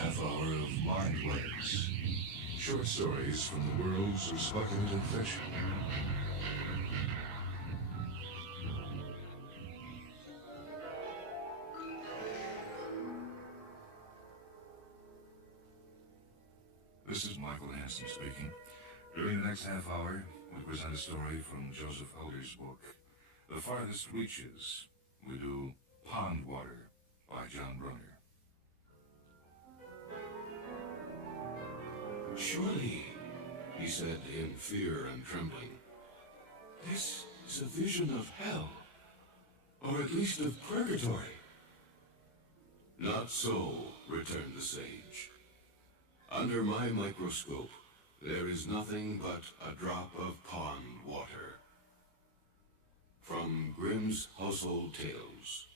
half hour of Mindwebs. Short stories from the worlds of speculative fiction. This is Michael Hanson speaking. During the next half hour, we present a story from Joseph Elder's book, The Farthest Reaches. We do Pond Water by John Brunner. Surely, he said in fear and trembling, this is a vision of hell, or at least of purgatory. Not so, returned the sage. Under my microscope, there is nothing but a drop of pond water. From Grimm's Household Tales.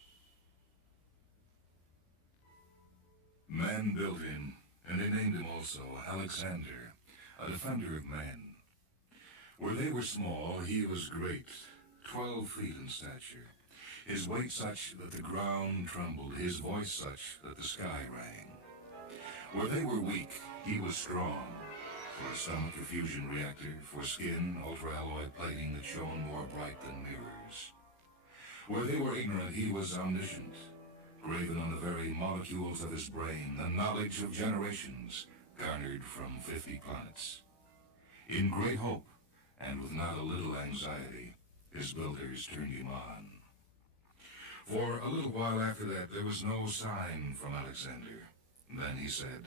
Man built him, and they named him also Alexander, a defender of men. Where they were small, he was great, 12 feet in stature, his weight such that the ground trembled, his voice such that the sky rang. Where they were weak, he was strong, for a stomach, a fusion reactor, for skin, ultra-alloy plating that shone more bright than mirrors. Where they were ignorant, he was omniscient, graven on the very molecules of his brain, the knowledge of generations garnered from 50 planets. In great hope, and with not a little anxiety, his builders turned him on. For a little while after that, there was no sign from Alexander. Then he said,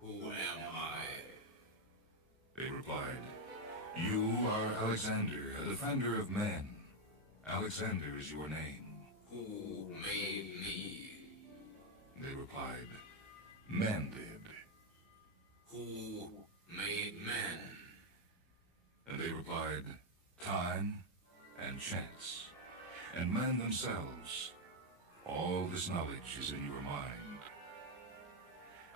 Who am I? They replied, You are Alexander, a defender of men. Alexander is your name. Who made me? They replied, Men did. Who made men? And they replied, Time and chance, and men themselves. All this knowledge is in your mind.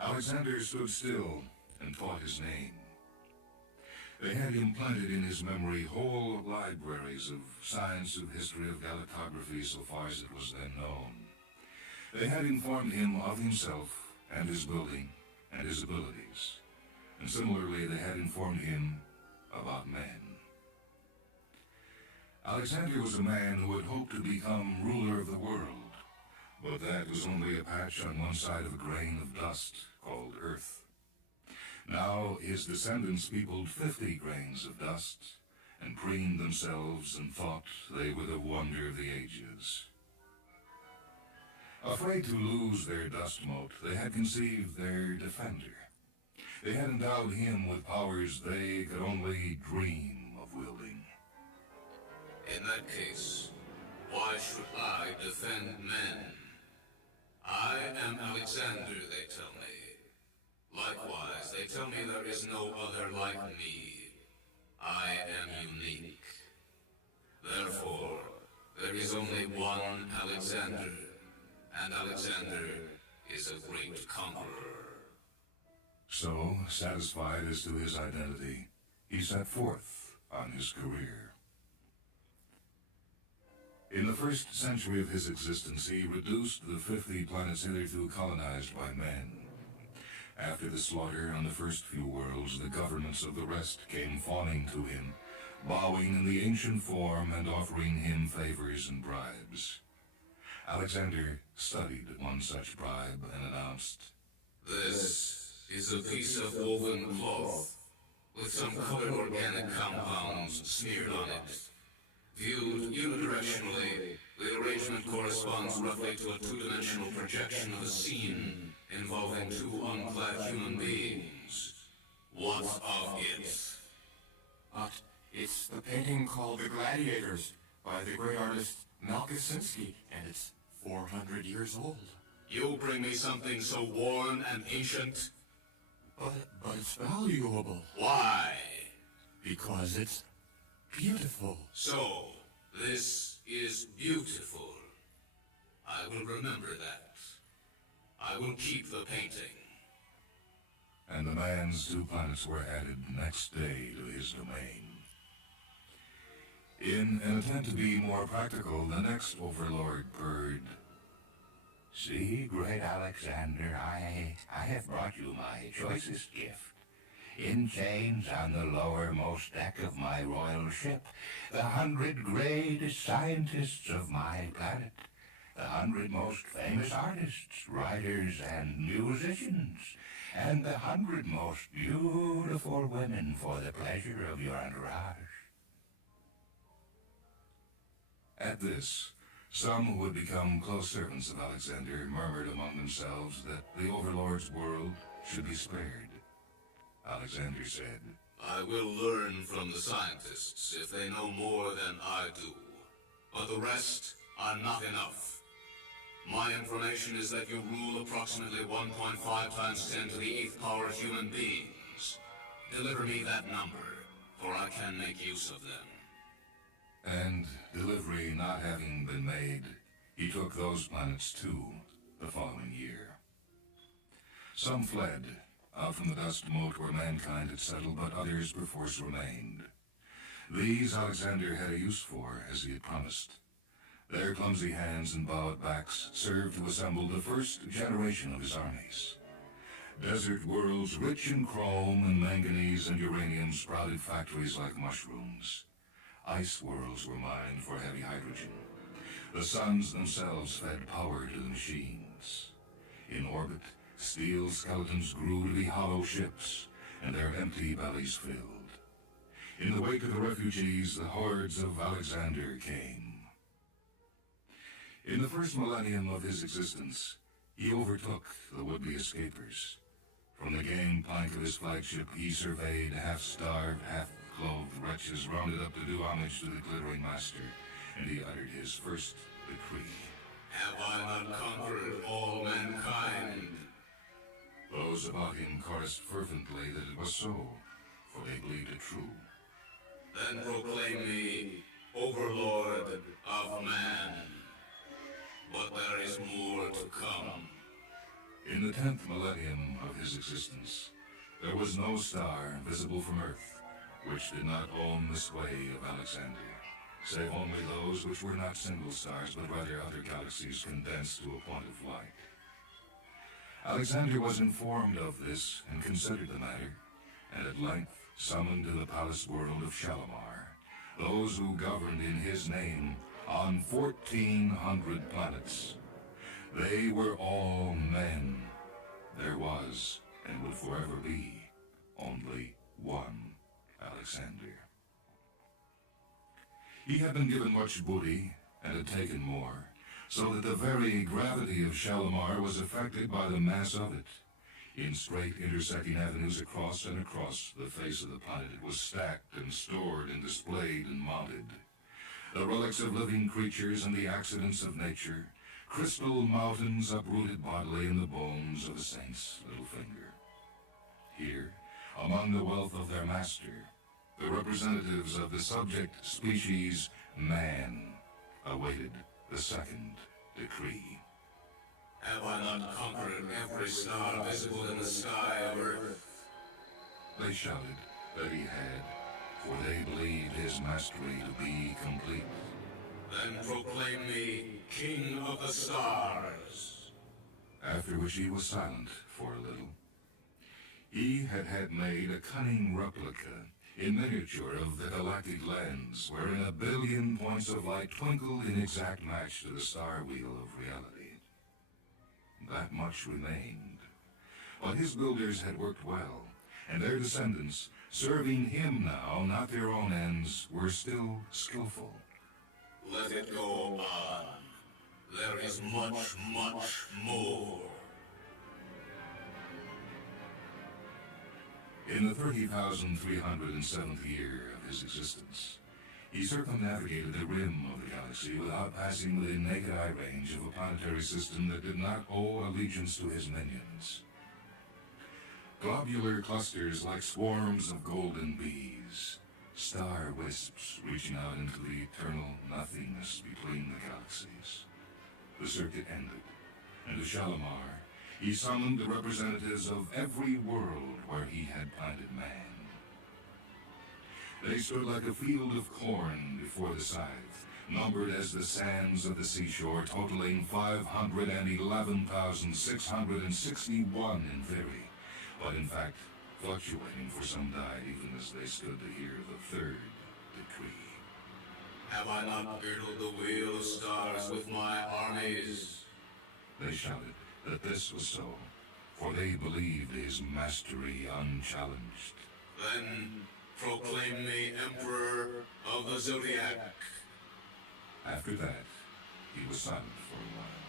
Alexander stood still and taught his name. They had implanted in his memory whole libraries of science, of history, of galactography, so far as it was then known. They had informed him of himself and his building and his abilities. And similarly, they had informed him about men. Alexander was a man who had hoped to become ruler of the world, but that was only a patch on one side of a grain of dust called Earth. Now his descendants peopled 50 grains of dust, and preened themselves and thought they were the wonder of the ages. Afraid to lose their dust mote, they had conceived their defender. They had endowed him with powers they could only dream of wielding. In that case, why should I defend men? I am Alexander, they tell me. Likewise, they tell me there is no other like me. I am unique. Therefore, there is only one Alexander, and Alexander is a great conqueror. So, satisfied as to his identity, he set forth on his career. In the first century of his existence, he reduced the 50 planets hitherto colonized by men. After the slaughter on the first few worlds, the governments of the rest came fawning to him, bowing in the ancient form and offering him favors and bribes. Alexander studied one such bribe and announced, This is a piece of woven cloth with some colored organic compounds smeared on it. Viewed unidirectionally, the arrangement corresponds roughly to a two-dimensional projection of a scene involving two unclad human beings. What of it? But it's the painting called The Gladiators by the great artist Malkosinski, and it's 400 years old. You bring me something so worn and ancient? But it's valuable. Why? Because it's beautiful. So, this is beautiful. I will remember that. I will keep the painting. and the man's 2 planets were added next day to his domain. In an attempt to be more practical, the next overlord purred, See, great Alexander, I have brought you my choicest gift. In chains on the lowermost deck of my royal ship, the 100 greatest scientists of my planet, the 100 most famous artists, writers, and musicians, and the 100 most beautiful women for the pleasure of your entourage. At this, some who had become close servants of Alexander murmured among themselves that the Overlord's world should be spared. Alexander said, I will learn from the scientists if they know more than I do. But the rest are not enough. My information is that you rule approximately 1.5 times 10 to the 8th power human beings. Deliver me that number, for I can make use of them. And, delivery not having been made, he took those planets too, the following year. Some fled, out from the dust mote where mankind had settled, but others perforce remained. These Alexander had a use for, as he had promised. Their clumsy hands and bowed backs served to assemble the first generation of his armies. Desert worlds rich in chrome and manganese and uranium sprouted factories like mushrooms. Ice worlds were mined for heavy hydrogen. The suns themselves fed power to the machines. In orbit, steel skeletons grew to be hollow ships, and their empty bellies filled. In the wake of the refugees, the hordes of Alexander came. In the first millennium of his existence, he overtook the would-be escapers. From the gangplank of his flagship, he surveyed half-starved, half-clothed wretches rounded up to do homage to the glittering master, and he uttered his first decree. Have I not conquered all mankind? Those about him chorused fervently that it was so, for they believed it true. Then proclaim me Overlord of man. But there is more to come. In the 10th millennium of his existence, there was no star visible from Earth which did not own the sway of Alexander, save only those which were not single stars, but rather other galaxies condensed to a point of light. Alexander was informed of this and considered the matter, and at length summoned to the palace world of Shalimar those who governed in his name on 1,400 planets. They were all men. There was, and would forever be, only one Alexander. He had been given much booty, and had taken more, so that the very gravity of Shalimar was affected by the mass of it. In straight intersecting avenues across and across the face of the planet, it was stacked and stored and displayed and mounted. The relics of living creatures and the accidents of nature, crystal mountains uprooted bodily in the bones of a saint's little finger. Here, among the wealth of their master, the representatives of the subject species man awaited the second decree. Have I not conquered every star visible in the sky of Earth? They shouted that he had, for they believed his mastery to be complete. Then proclaim me King of the Stars. After which he was silent for a little. He had made a cunning replica in miniature of the galactic lens, wherein 1 billion points of light twinkled in exact match to the star wheel of reality. That much remained. But his builders had worked well, and their descendants, serving him now, not their own ends, were still skillful. Let it go on. There is much, much more. In the 30,307th year of his existence, he circumnavigated the rim of the galaxy without passing within naked eye range of a planetary system that did not owe allegiance to his minions. Globular clusters like swarms of golden bees, star wisps reaching out into the eternal nothingness between the galaxies. The circuit ended, and to Shalimar, he summoned the representatives of every world where he had planted man. They stood like a field of corn before the scythe, numbered as the sands of the seashore, totaling 511,661 in theory, but in fact fluctuating, for some died even as they stood to hear the third decree. Have I not girdled the wheel of stars with my armies? They shouted that this was so, for they believed his mastery unchallenged. Then proclaim me Emperor of the Zodiac. After that, he was silent for a while.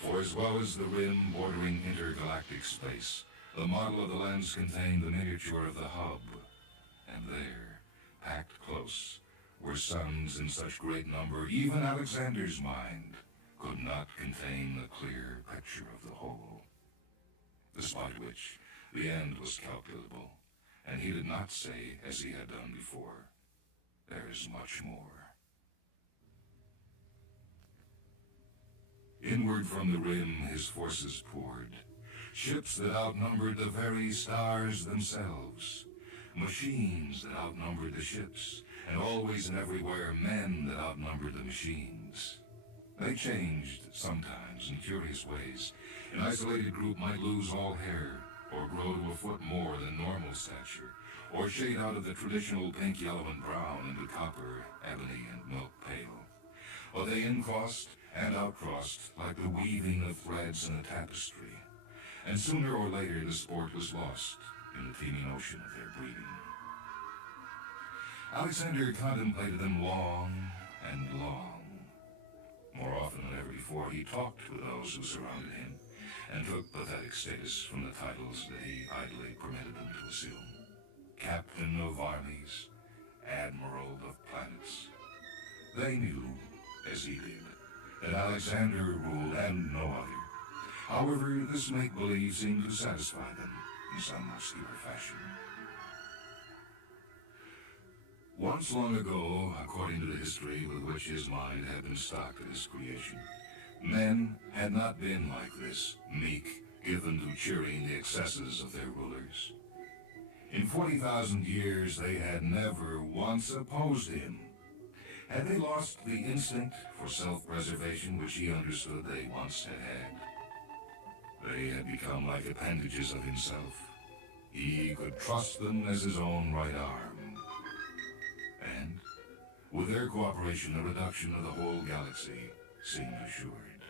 For as well as the rim bordering intergalactic space, the model of the lens contained the miniature of the hub. And there, packed close, were suns in such great number, even Alexander's mind could not contain the clear picture of the whole. Despite which, the end was calculable, and he did not say, as he had done before, "There is much more." Inward from the rim his forces poured, ships that outnumbered the very stars themselves, machines that outnumbered the ships, and always and everywhere men that outnumbered the machines. They changed sometimes in curious ways. An isolated group might lose all hair, or grow to a foot more than normal stature, or shade out of the traditional pink, yellow, and brown into copper, ebony, and milk pale. But they incrossed and outcrossed like the weaving of threads in a tapestry, and sooner or later the sport was lost in the teeming ocean of their breeding. Alexander contemplated them long and long. More often than ever before, he talked with those who surrounded him, and took pathetic status from the titles that he idly permitted them to assume. Captain of armies, Admiral of planets. They knew, as he did, that Alexander ruled and no other. However, this make-believe seemed to satisfy them in some obscure fashion. Once long ago, according to the history with which his mind had been stocked at his creation, men had not been like this, meek, given to cheering the excesses of their rulers. In 40,000 years, they had never once opposed him. Had they lost the instinct for self-preservation which he understood they once had had? They had become like appendages of himself. He could trust them as his own right arm. And, with their cooperation, the reduction of the whole galaxy seemed assured.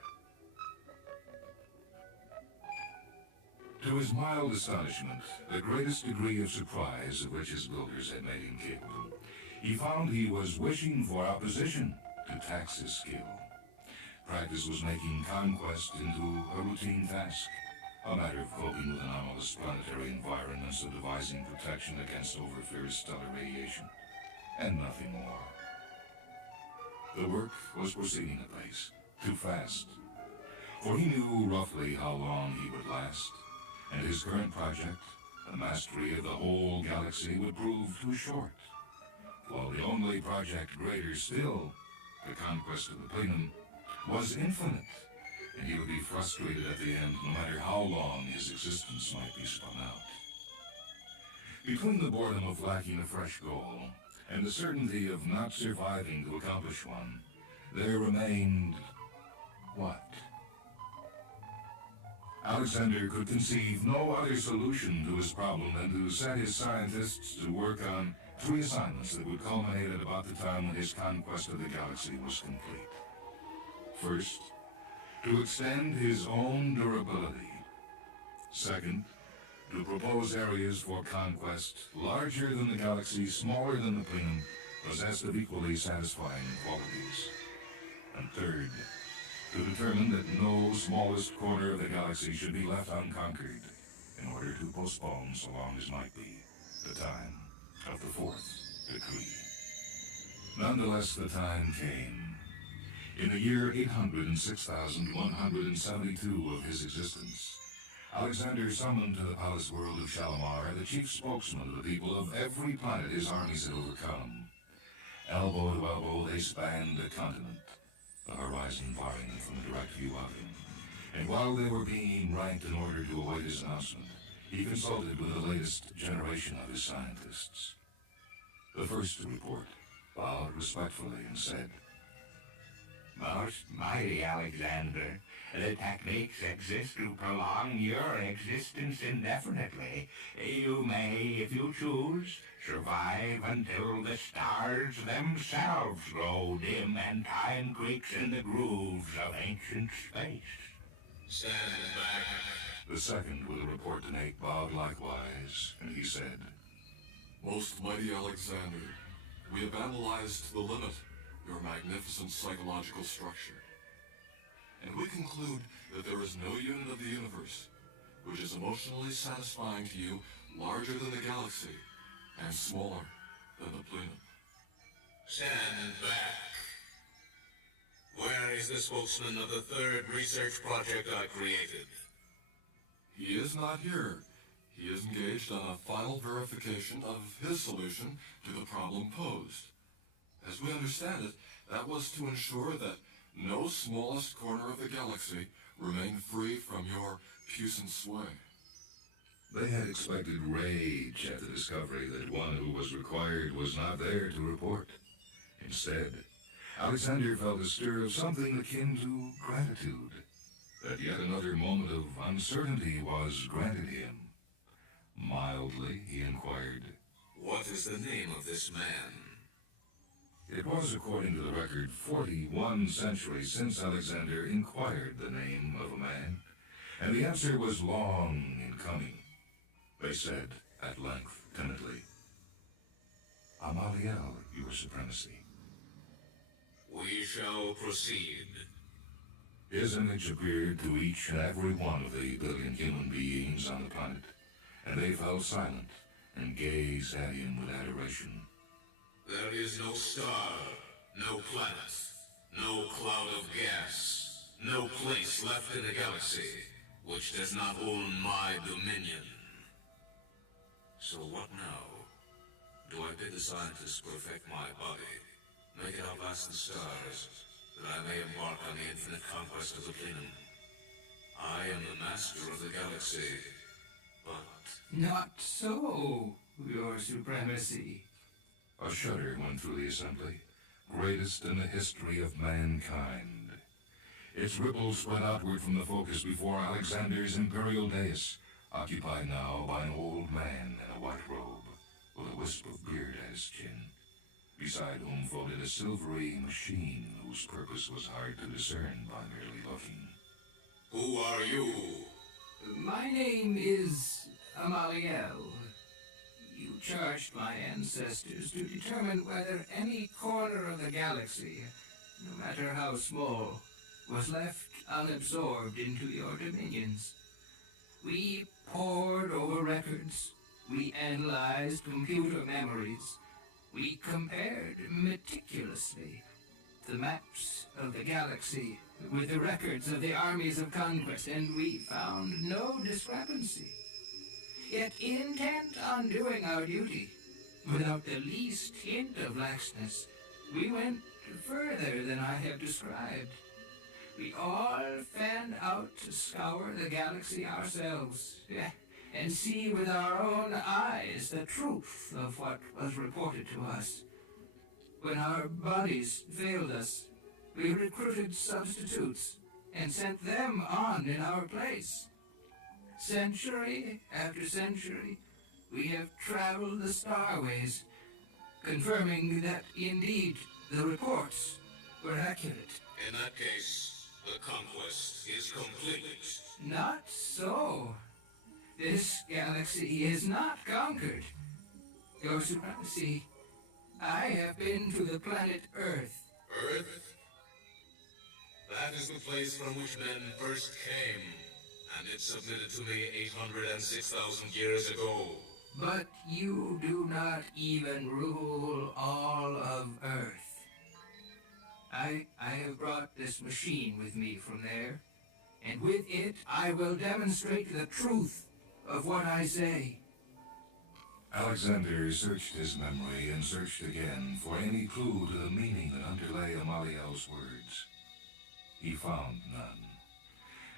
To his mild astonishment, the greatest degree of surprise of which his builders had made him capable, he found he was wishing for opposition to tax his skill. Practice was making conquest into a routine task, a matter of coping with anomalous planetary environments, of devising protection against over-fierce stellar radiation, and nothing more. The work was proceeding apace, too fast, for he knew roughly how long he would last, and his current project, the mastery of the whole galaxy, would prove too short, while the only project greater still, the conquest of the plenum, was infinite, and he would be frustrated at the end no matter how long his existence might be spun out. Between the boredom of lacking a fresh goal and the certainty of not surviving to accomplish one, there remained what? Alexander could conceive no other solution to his problem than to set his scientists to work on 3 assignments that would culminate at about the time when his conquest of the galaxy was complete. First, to extend his own durability. Second, to propose areas for conquest larger than the galaxy, smaller than the plenum, possessed of equally satisfying qualities. And third, to determine that no smallest corner of the galaxy should be left unconquered in order to postpone, so long as might be, the time of the 4th decree. Nonetheless, the time came. In the year 806,172 of his existence, Alexander summoned to the palace world of Shalimar the chief spokesman of the people of every planet his armies had overcome. Elbow to elbow, they spanned the continent, the horizon barring them from a direct view of him. And while they were being ranked in order to await his announcement, he consulted with the latest generation of his scientists. The first to report bowed respectfully and said, Most mighty Alexander, the techniques exist to prolong your existence indefinitely. You may, if you choose, survive until the stars themselves grow dim and time creaks in the grooves of ancient space. Stand back. The second with a report to Nate bowed likewise, and he said, Most mighty Alexander, we have analyzed to the limit your magnificent psychological structure. And we conclude that there is no unit of the universe which is emotionally satisfying to you larger than the galaxy and smaller than the plenum. Stand back. Where is the spokesman of the third research project I created? He is not here. He is engaged on a final verification of his solution to the problem posed. As we understand it, that was to ensure that no smallest corner of the galaxy remained free from your puissant sway. They had expected rage at the discovery that one who was required was not there to report. Instead, Alexander felt a stir of something akin to gratitude, that yet another moment of uncertainty was granted him. Mildly, he inquired, What is the name of this man? It was, according to the record, 41 centuries since Alexander inquired the name of a man, and the answer was long in coming. They said, at length, timidly, Amaliel, your supremacy. We shall proceed. His image appeared to each and every one of the billion human beings on the planet, and they fell silent and gazed at him with adoration. There is no star, no planet, no cloud of gas, no place left in the galaxy which does not own my dominion. So what now? Do I bid the scientists perfect my body, make it outlast the stars, that I may embark on the infinite conquest of the plenum? I am the master of the galaxy, but... Not so, your supremacy. A shudder went through the assembly, greatest in the history of mankind. Its ripples spread outward from the focus before Alexander's imperial dais, occupied now by an old man in a white robe, with a wisp of beard at his chin, beside whom floated a silvery machine whose purpose was hard to discern by merely looking. Who are you? My name is Amaliel. You charged my ancestors to determine whether any corner of the galaxy, no matter how small, was left unabsorbed into your dominions. We pored over records. We analyzed computer memories. We compared meticulously the maps of the galaxy with the records of the armies of conquest, and we found no discrepancy. Yet intent on doing our duty, without the least hint of laxness, we went further than I have described. We all fanned out to scour the galaxy ourselves, and see with our own eyes the truth of what was reported to us. When our bodies failed us, we recruited substitutes and sent them on in our place. Century after century, we have traveled the starways, confirming that indeed the reports were accurate. In that case, the conquest is complete. Not so. This galaxy is not conquered. Your supremacy, I have been to the planet Earth. Earth? That is the place from which men first came, and it submitted to me 806,000 years ago. But you do not even rule all of Earth. I have brought this machine with me from there, and with it I will demonstrate the truth of what I say. Alexander searched his memory and searched again for any clue to the meaning that underlay Amaliel's words. He found none,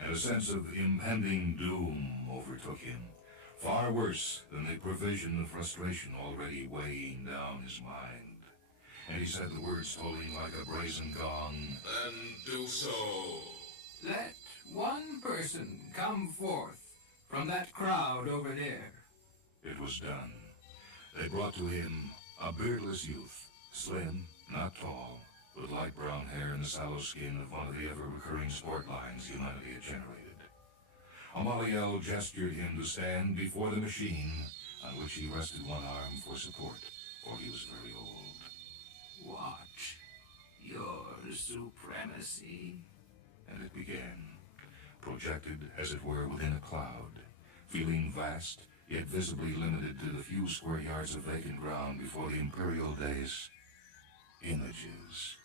and a sense of impending doom overtook him, far worse than the provision of frustration already weighing down his mind. and he said the words tolling like a brazen gong. Then do so. Let one person come forth from that crowd over there. It was done. They brought to him a beardless youth, slim, not tall, with light brown hair and the sallow skin of one of the ever-recurring sport lines humanity had generated. Amaliel gestured him to stand before the machine, on which he rested one arm for support, for he was very old. Watch your supremacy. And it began, projected as it were within a cloud, feeling vast, yet visibly limited to the few square yards of vacant ground before the imperial dais. Images.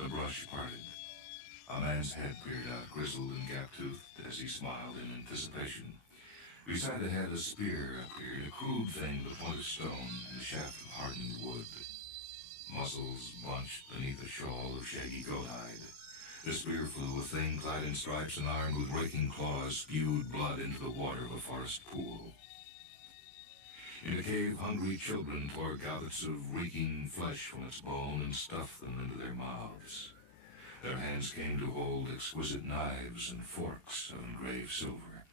The brush parted. A man's head peered out, grizzled and gap-toothed, as he smiled in anticipation. Beside the head, a spear appeared, a crude thing with a point of stone and a shaft of hardened wood. Muscles bunched beneath a shawl of shaggy goat hide. The spear flew, a thing clad in stripes and armed with raking claws, spewed blood into the water of a forest pool. In the cave, hungry children tore gobbets of reeking flesh from its bone and stuffed them into their mouths. Their hands came to hold exquisite knives and forks of engraved silver.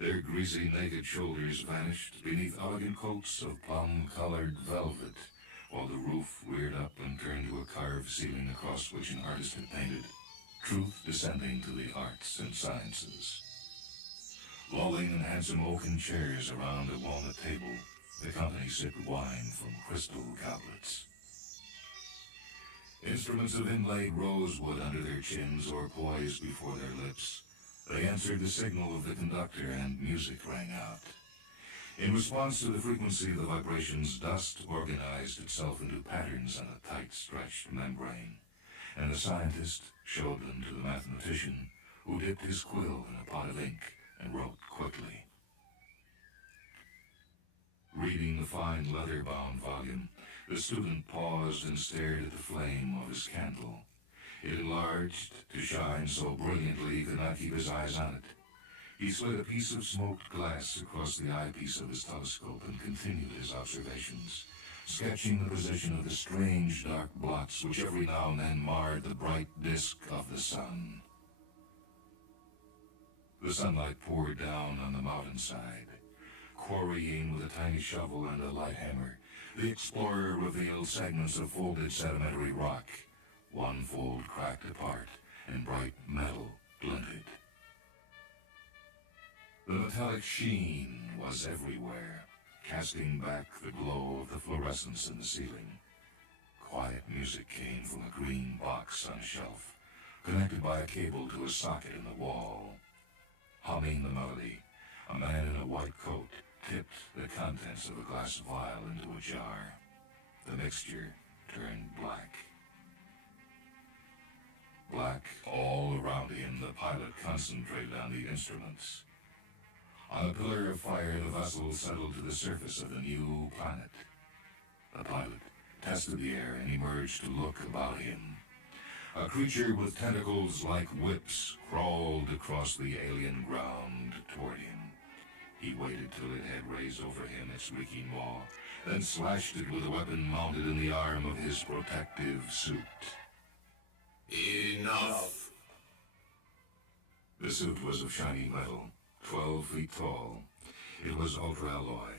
Their greasy, naked shoulders vanished beneath elegant coats of plum-colored velvet, while the roof reared up and turned to a carved ceiling across which an artist had painted, "Truth descending to the arts and sciences." Lolling in handsome oaken chairs around a walnut table, the company sipped wine from crystal goblets. Instruments of inlaid rosewood under their chins or poised before their lips, they answered the signal of the conductor and music rang out. In response to the frequency of the vibrations, dust organized itself into patterns on a tight-stretched membrane, and the scientist showed them to the mathematician, who dipped his quill in a pot of ink and wrote quickly. Reading the fine leather-bound volume, the student paused and stared at the flame of his candle. It enlarged to shine so brilliantly he could not keep his eyes on it. He slid a piece of smoked glass across the eyepiece of his telescope and continued his observations, sketching the position of the strange dark blots which every now and then marred the bright disk of the sun. The sunlight poured down on the mountainside. Quarrying with a tiny shovel and a light hammer, the explorer revealed segments of folded sedimentary rock, one fold cracked apart, and bright metal glinted. The metallic sheen was everywhere, casting back the glow of the fluorescence in the ceiling. Quiet music came from a green box on a shelf, connected by a cable to a socket in the wall. Humming the melody, a man in a white coat tipped the contents of a glass vial into a jar. The mixture turned black. Black all around him, the pilot concentrated on the instruments. On a pillar of fire, the vessel settled to the surface of the new planet. The pilot tested the air and emerged to look about him. A creature with tentacles like whips crawled across the alien ground toward him. He waited till it had raised over him its reeking maw, then slashed it with a weapon mounted in the arm of his protective suit. Enough! The suit was of shiny metal, 12 feet tall. It was ultra-alloy.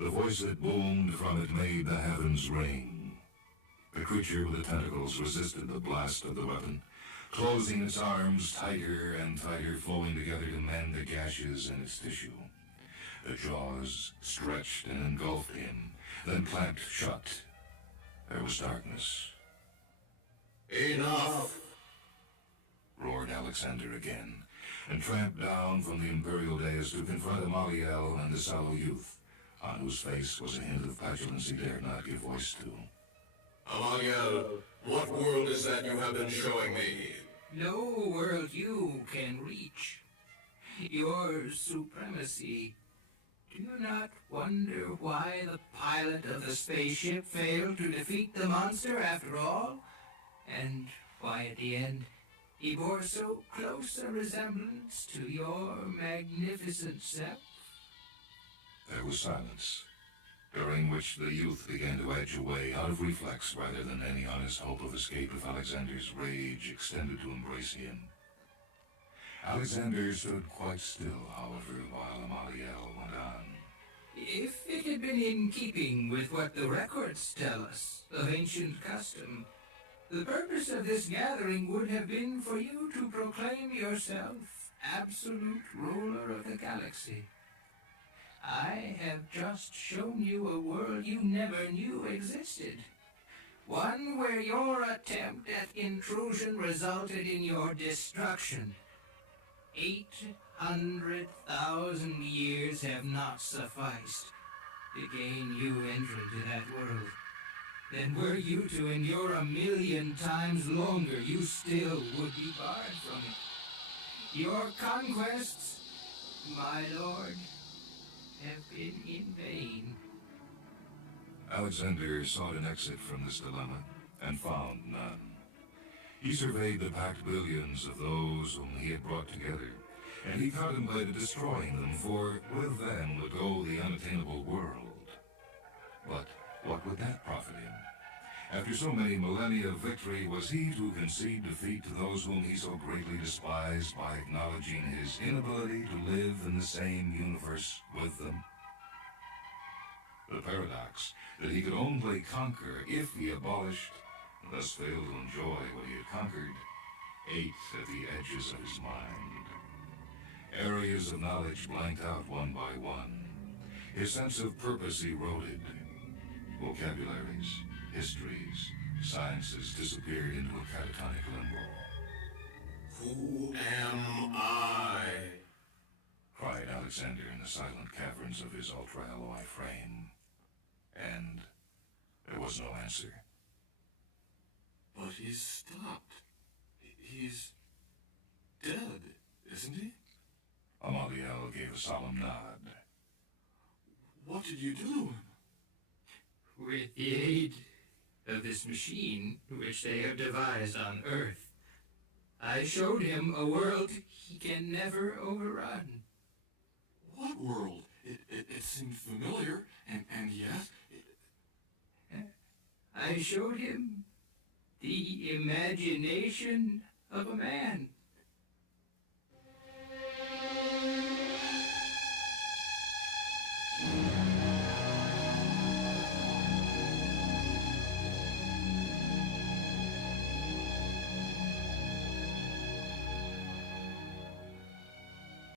The voice that boomed from it made the heavens ring. The creature with the tentacles resisted the blast of the weapon, closing its arms tighter and tighter, flowing together to mend the gashes in its tissue. The jaws stretched and engulfed him, then clamped shut. There was darkness. Enough! Roared Alexander again, and tramped down from the imperial dais to confront Amaliel and the sallow youth, on whose face was a hint of petulance he dared not give voice to. Amaliel, what world is that you have been showing me? No world you can reach. Your supremacy. Do you not wonder why the pilot of the spaceship failed to defeat the monster after all? And why at the end he bore so close a resemblance to your magnificent self? There was silence. during which the youth began to edge away out of reflex rather than any honest hope of escape if Alexander's rage extended to embrace him. Alexander stood quite still, however, while Amaliel went on. If it had been in keeping with what the records tell us of ancient custom, the purpose of this gathering would have been for you to proclaim yourself absolute ruler of the galaxy. I have just shown you a world you never knew existed. One where your attempt at intrusion resulted in your destruction. 800,000 years have not sufficed to gain you entry to that world. Then were you to endure 1,000,000 times longer, you still would be barred from it. Your conquests, my lord, have been in vain. Alexander sought an exit from this dilemma, and found none. He surveyed the packed billions of those whom he had brought together, and he contemplated destroying them, for with them would go the unattainable world. But what would that profit him? After so many millennia of victory, was he to concede defeat to those whom he so greatly despised by acknowledging his inability to live in the same universe with them? The paradox that he could only conquer if he abolished, and thus failed to enjoy what he had conquered, ate at the edges of his mind. Areas of knowledge blanked out one by one. His sense of purpose eroded. Vocabularies, histories, sciences disappeared into a catatonic limbo. Who am I? Cried Alexander in the silent caverns of his ultra-alloy frame. And there was no answer. But he's stopped. He's dead, isn't he? Amaliel gave a solemn nod. What did you do to him? With the aid of this machine which they have devised on Earth, I showed him a world he can never overrun. What world? It seemed familiar, and yet... I showed him the imagination of a man.